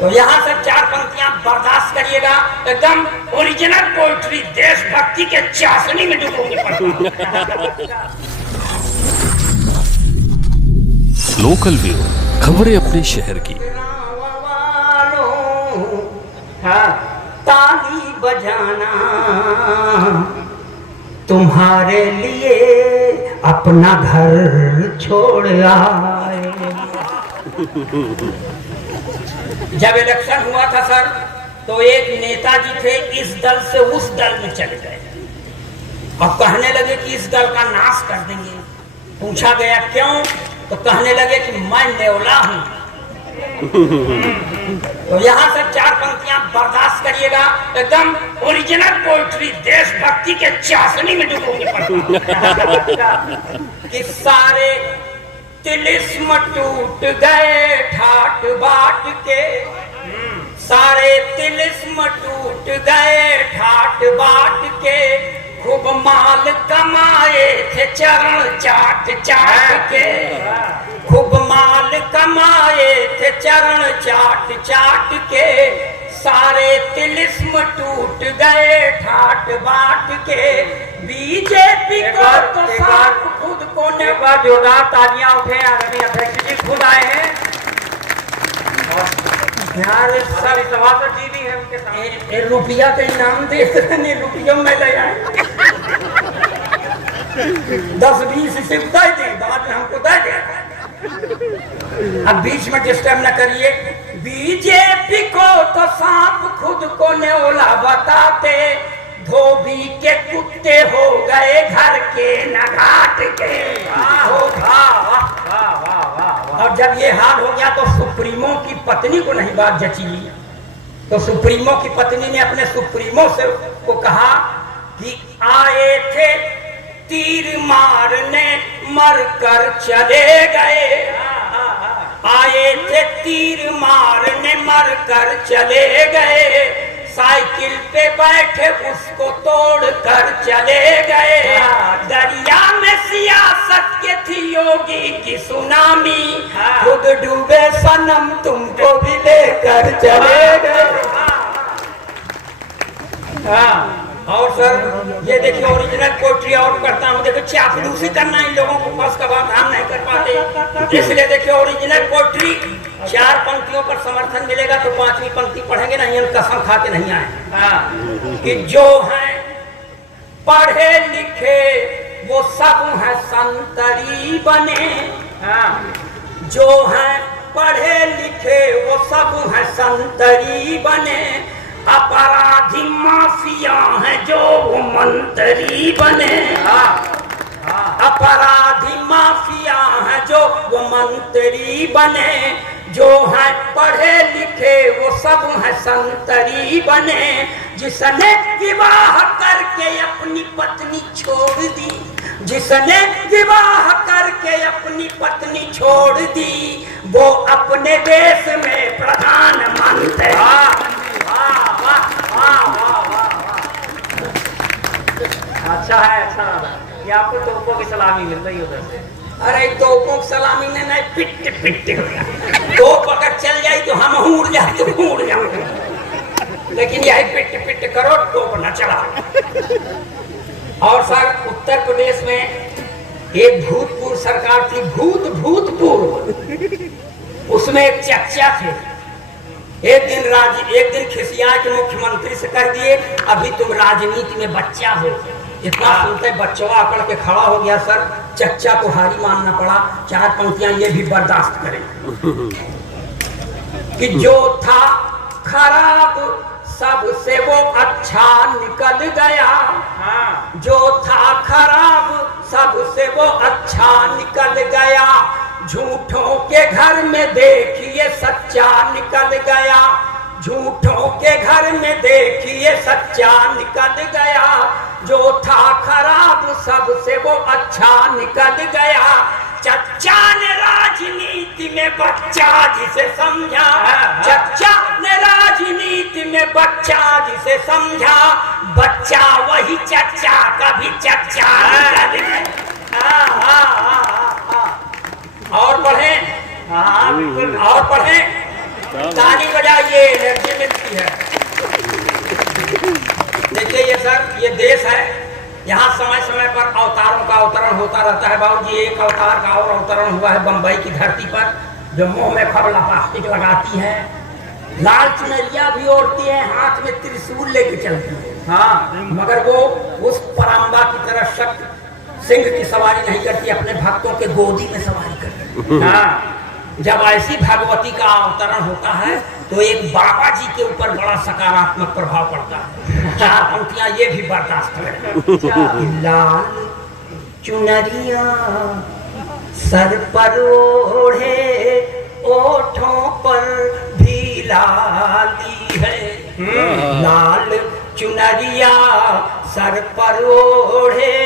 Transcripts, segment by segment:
तो यहाँ से 4 पंक्तियां बर्दाश्त करिएगा, एकदम ओरिजिनल पोइट्री, देशभक्ति के चाशनी में डूबोगे। लोकल व्यू, खबरें अपने शहर की। ताली बजाना तुम्हारे लिए अपना घर छोड़ आए। जब इलेक्शन हुआ था सर, तो एक नेताजी थे, इस दल से उस दल में चले गए और कहने लगे कि इस दल का नाश कर देंगे। पूछा गया क्यों, तो कहने लगे कि मैं नेवला हूं। तो यहाँ से 4 पंक्तियां बर्दाश्त करिएगा, एकदम ओरिजिनल पोइट्री, देशभक्ति के चाशनी में डूबोगे। कि सारे तिलिस्म टूट गए ठाट बाट के, सारे तिलिस्म टूट गए ठाट बाट के, खूब माल कमाए थे चरण चाट चाट के, खूब माल कमाए थे चरण चाट चाट के, सारे तिलिस्म टूट गए ठाट बाट के। बीजेपी को तो साफ खुद को ने जोरदार तालियां उठे। आदरणीय अध्यक्ष जी खुद आए हैं और सभासद जी भी है उनके साथ। रुपया का इनाम दे रहे, रुपया में ले आए 10-20 इसे दे दें, बाद में हमको दे दें। अब बीच में डिस्टर्ब न करिए। बीजेपी को तो सांप खुद को नेवला बताते, धोबी के कुत्ते हो गए घर के न घाट के। और जब ये हाल हो गया तो सुप्रीमो की पत्नी को नहीं बात जची, तो सुप्रीमो की पत्नी ने अपने सुप्रीमो से को कहा कि आए थे तीर मारने मर कर चले गए, आए थे तीर मारने मर कर चले गए, साइकिल पे बैठे उसको तोड़ कर चले गए। दरिया में सियासत के थी योगी की सुनामी, खुद डूबे सनम तुमको भी लेकर चले गए। और सर ये देखिए ओरिजिनल पोइट्री और करता हूँ। देखो चापलूसी करना इन लोगों को बस का बात हम नहीं कर पाते, इसलिए देखिए ओरिजिनल पोइट्री 4 पंक्तियों पर समर्थन मिलेगा तो 5वीं पंक्ति पढ़ेंगे नहीं, हम कसम खा के नहीं आए। कि जो हैं पढ़े लिखे वो सब हैं संतरी बने, जो हैं पढ़े लिखे वो सब हैं संतरी बने, अपराधी माफिया हैं जो वो मंत्री बने, अपराधी माफिया हैं जो वो मंत्री बने, जो हैं पढ़े लिखे वो सब हैं संतरी बने, जिसने विवाह करके अपनी पत्नी छोड़ दी, जिसने विवाह करके अपनी पत्नी छोड़ दी, वो अपने देश में प्रधानमंत्री। अच्छा है, अच्छा ये आपको तोपों की सलामी मिल रही उधर से। अरे तोपों की सलामी ने नहीं, पिट पिट हो गया। तोप अगर चल जाए तो हम उड़ जाए तो उड़ जाए, लेकिन यही पिट पिट करो तोप न चला। और सर उत्तर प्रदेश में एक भूतपूर्व सरकार थी, भूतपूर्व, उसमें एक चच्चा थे। एक दिन खिसिया के मुख्यमंत्री से कह दिए अभी तुम राजनीति में बच्चा हो। इतना सुनते बच्चों आकर के खड़ा हो गया सर, चच्चा को हारी मानना पड़ा। 4 पंक्तियां ये भी बर्दाश्त करें। कि जो था खराब सबसे वो अच्छा निकल गया, जो था खराब सबसे वो अच्छा निकल गया, झूठों के घर में देखिए सच्चा निकल गया, झूठों के घर में देखिए सच्चा निकल गया, जो था खराब सबसे वो अच्छा निकल गया। चच्चा ने राजनीति में बच्चा जिसे समझा, चच्चा ने राजनीति में बच्चा जिसे समझा, बच्चा वही चच्चा कभी चच्चा। और पढ़ें, और पढ़ें, ताली ताली बजाइए, एनर्जी मिलती है। देखिए ये सर, ये देश है, यहाँ समय समय पर अवतारों का अवतरण होता रहता है। बाबूजी, एक अवतार का और अवतरण हुआ है बंबई की धरती पर, जो मुंह में खबला प्लास्टिक लगाती है, लाल चुनरिया भी ओढ़ती है, हाथ में त्रिशूल लेके चलती है। हाँ, मगर वो उस पराम्बा की तरह शक्ति सिंह की सवारी नहीं करती, अपने भक्तों के गोदी में सवारी करती। हाँ, जब ऐसी भगवती का अवतरण होता है तो एक बाबा जी के ऊपर बड़ा सकारात्मक प्रभाव पड़ता है। चार पंक्तियां ये भी बर्दाश्त करें। लाल चुनरिया सर पर ओढ़े, ओठों पर भी लाली है। लाल चुनरिया सर पर ओढ़े,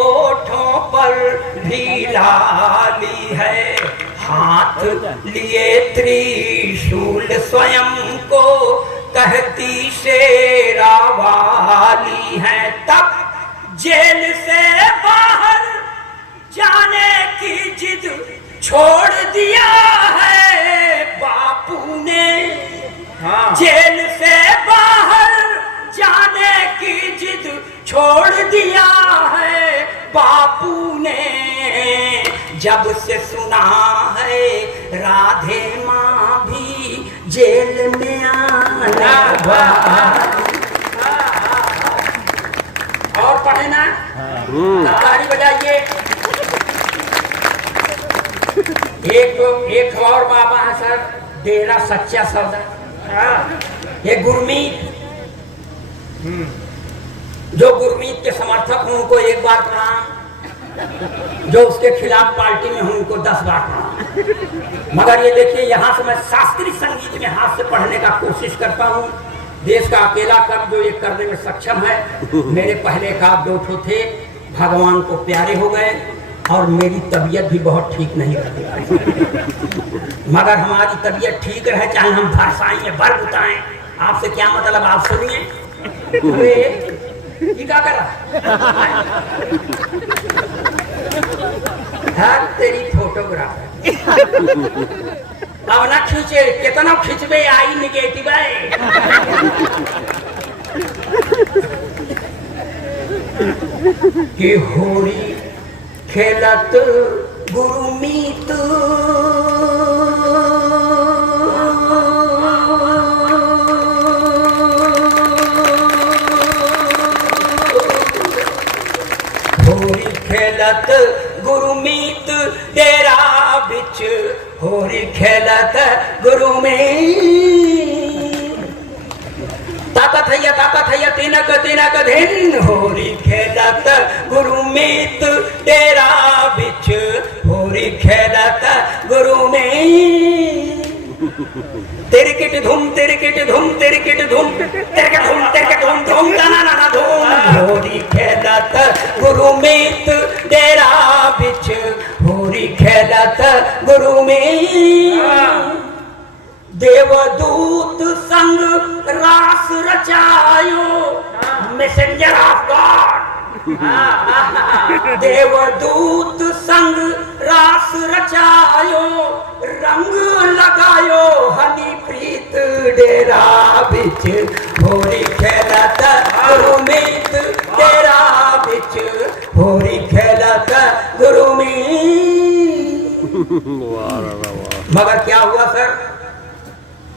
ओठों पर भी लाली है। हाथ लिए त्रिशूल स्वयं को कहती शेरा वाली है। तब जेल से बाहर जाने की जिद छोड़ दिया है बापू ने। हाँ। जेल से बाहर जाने की जिद छोड़ दिया है बापू ने। जब से सुना है राधे माँ भी जेल में आने वाली। और पढ़े ना, ताली बजाइए। एक और बाबा है सर, डेरा सच्चा सौदा। ये गुरमीत, जो गुरमीत के समर्थक हूं उनको एक बार प्रणाम, जो उसके खिलाफ पार्टी में हूं उनको 10 बार प्रणाम। मगर ये देखिए, यहाँ से मैं शास्त्रीय संगीत में हाथ से पढ़ने का कोशिश करता हूँ। देश का अकेला कवि जो ये करने में सक्षम है। मेरे पहले काव्य 2 ठो थे, भगवान को प्यारे हो गए और मेरी तबीयत भी बहुत ठीक नहीं रहती। मगर हमारी तबीयत ठीक रहे, चाहे हम भाषाएं में भर बुताएं, आपसे क्या मतलब, आप सुनिए। ये क्या कर रहा है? तेरी फोटोग्राफ अब ना खींचे, कितना खींचबे, आई निगेटिव है। कि होरी खेलत गुरुमीत खेलत गुरुमीत डेरा बिच, होरी खेलत गुरुमीत। ताता थैया तिनक तिनक धिन, होरी खेलत गुरुमीत डेरा बिच, होरी खेलत गुरुमीत। तिरकिट धूम तिरकिट धूम तिरकिट धूम तिरकिट धूम धूम ना ना धूम, होरी खेलत गुरुमीत डेरा बिच, होरी खेलत गुरुमीत। देवदूत संग रास रचायो, मैसेंजर ऑफ गॉड। देवदूत संग रास रचायो, रंग लगायो हनी प्रीत डेरा बिच, होरी खेलत गुरुमीत डेरा बिच, होरी खेलत गुरुमीत। मगर क्या हुआ सर,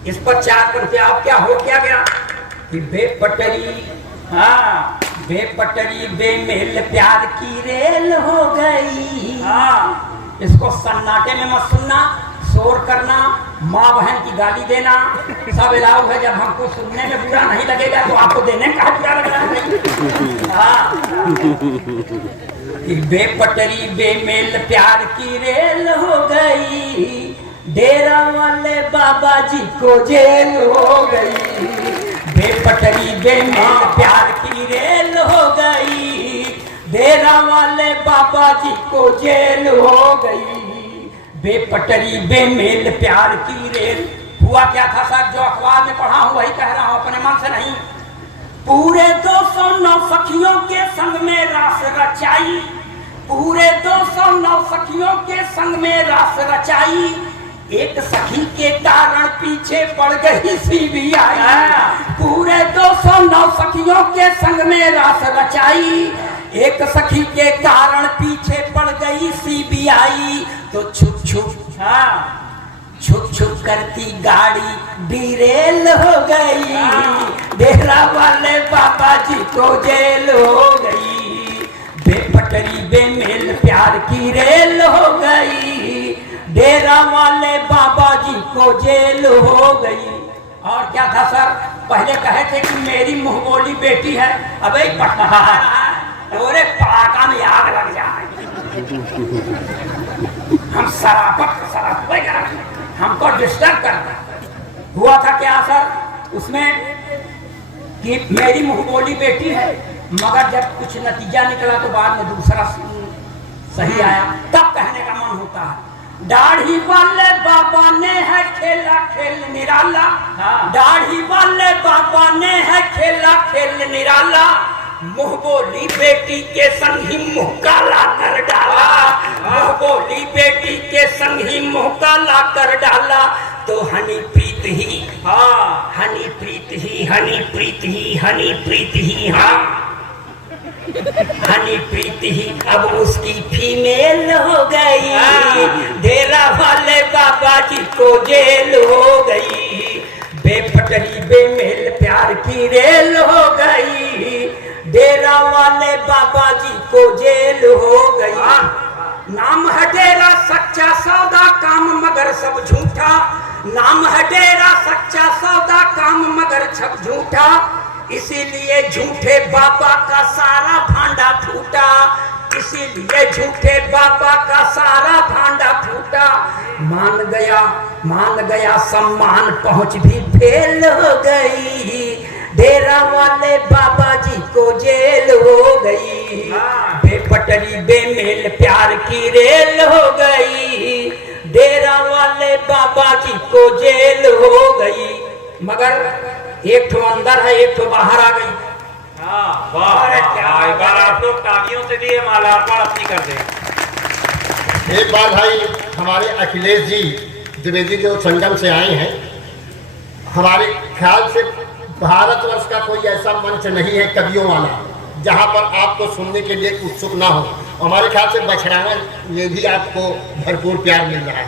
इस पर 4 पंक्तियां, आप क्या हो क्या गया कि बेपटरी, हाँ, बेपटरी बेमेल प्यार की रेल हो गई। हाँ, इसको सन्नाटे में मत सुनना, शोर करना, माँ बहन की गाली देना, सब अलाउ है। जब हमको सुनने में बुरा नहीं लगेगा तो आपको देने में कहा बुरा लग रहा है। हाँ, बेपटरी बेमेल प्यार की रेल हो गई, डेरा वाले बाबा जी को जेल हो गई। बेपटरी बेमेल प्यार की रेल हो गई, डेरा वाले बाबा जी को जेल हो गई। बेपटरी बेमेल प्यार की रेल। हुआ क्या था सर, जो अखबार में पढ़ा हूं वही कह रहा हूं, अपने मन से नहीं। पूरे 209 सखियों के संग में रास रचाई, पूरे 209 सखियों के संग में रास रचाई, एक सखी के कारण पीछे पड़ गई सीबीआई, पूरे 209 सखियों के संग में रास रचाई। एक सखी के कारण पीछे पड़ गई सीबीआई, तो छुप छुप छुप छुप करती गाड़ी डिरेल हो गई, डेरा वाले बाबा जी को जेल हो गई, बेपटरी बेमेल प्यार की रेल हो गई, डेरा वाले बाबा जी को जेल हो गई। और क्या था सर, पहले कहे थे कि मेरी मुंह बोली बेटी है, अबे पटना तोरे पटाखा में आग लग जाए। हम शराब हमको डिस्टर्ब करना हुआ था क्या सर उसमें कि मेरी मुंह बोली बेटी है, मगर जब कुछ नतीजा निकला तो बाद में दूसरा सही आया, तब कहने का मन होता है। दाढ़ी वाले बाबा ने है खेला खेल निराला, दाढ़ी वाले बाबा ने है खेला खेल निराला, मुंह बोली बेटी के संग ही मुंह काला कर डाला, मुंह बोली बेटी के संग ही मुंह काला कर डाला, तो हनी प्रीत ही हनी प्रीत ही हनी प्रीत ही हनी प्रीत ही हनी प्रीत ही अब उसकी फीमेल हो गई, डेरा वाले बाबा जी को जेल हो गई, बेपटरी बेमेल प्यार की रेल हो गई, डेरा वाले बाबा जी को जेल हो गई। नाम है डेरा सच्चा सौदा काम मगर सब झूठा, नाम है डेरा सच्चा सौदा काम मगर सब झूठा, इसीलिए झूठे बाबा का सारा भांडा फूटा, इसीलिए झूठे बाबा का सारा भांडा फूटा, मान गया सम्मान पहुंच भी फेल हो गई, डेरा वाले बाबा जी को जेल हो गई, बेपटरी बेमेल प्यार की रेल हो गई, डेरा वाले बाबा जी को जेल हो गई। मगर एक ठो अंदर है एक ठो बाहर आ गई। एक बार आप लोग तालियों से भी मालार्पण अपनी कर दें। एक बार भाई हमारे अखिलेश जी द्विवेदी जो संगम से आए हैं, हमारे ख्याल से भारतवर्ष का कोई ऐसा मंच नहीं है कवियों वाला जहां पर आपको सुनने के लिए उत्सुक ना हो। हमारे ख्याल से बछड़ाना में भी आपको भरपूर प्यार मिल रहा है।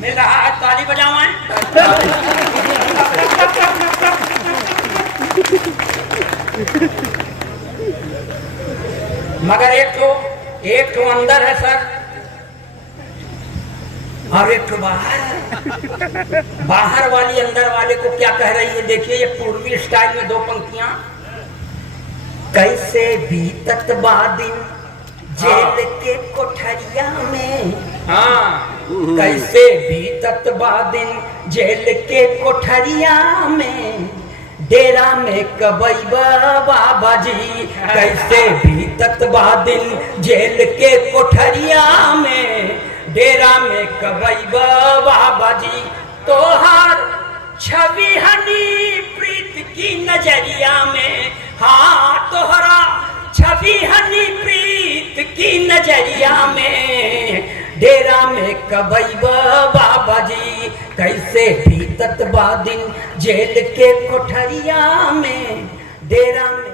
मिल रहा है, ताली बजाएं। मगर एक ठो अंदर है सर और एक ठो बाहर। बाहर वाली अंदर वाले को क्या कह रही है, देखिए ये पूर्वी स्टाइल में दो पंक्तियां। कैसे बीतत बा दिन जेल के कोठरिया में, कैसे बीतत बा दिन जेल के कोठरिया में, डेरा में कबैबा बाबा जी, कैसे बीतत बा दिन जेल के कोठरिया में, डेरा में कबैबा बाबा जी, तोहार छवि हनी प्रीत की नजरिया में, हाँ तोहरा छवि हनी प्रीत की नजरिया में, डेरा में कबैबा बाबा जी, कैसे बीतत बा दिन जेल के कोठरिया में, डेरा में